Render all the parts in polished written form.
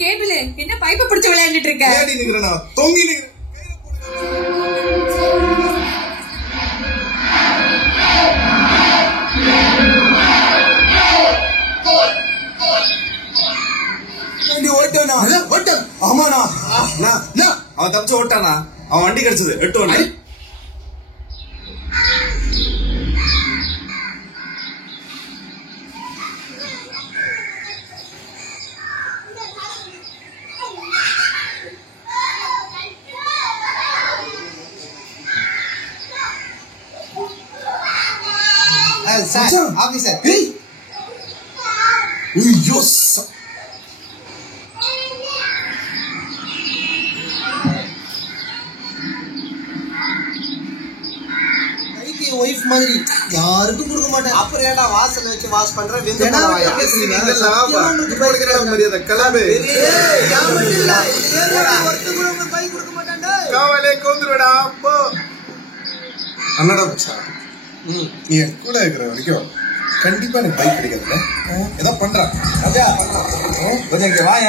Cable என்ன பைப்பை பிடிச்சு விளையாண்டுட்டு இருக்க? தொங்கி ஆமாண்ணா, அவன் தப்பிச்சு ஓட்டானா? அவன் வண்டி கிடைச்சது 8 வண்டி. ஆபீசர் ஒய்ஃப் மாதிரி யாருக்கும் கொடுக்க மாட்டேன். அப்புறம் ஏன்டா வாசல் வச்சு வாஷ் பண்ற? மரியாதை கிளம்பு. காவலே கோந்துருடா. அண்ணடா மச்சா, நீ என் கூட இருக்கிற வரைக்கும் கண்டிப்பா எனக்கு பைக் கிடைக்காதுல்ல. ஏதோ பண்றேன் கொஞ்சம் இங்க வாய.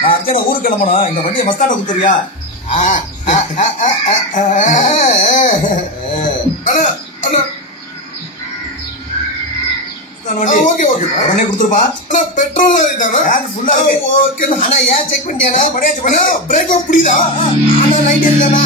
நான் அர்ஜென்ட் ஊருக்கு கிளம்பணும். இந்த வண்டியை மஸ்தான கொடுத்துறியா? உடனே கொடுத்துருப்பா. பெட்ரோல் ஏன் செக் பண்ணிட்டியா? பிரேக் புரியுதா? லைட் இல்லையா?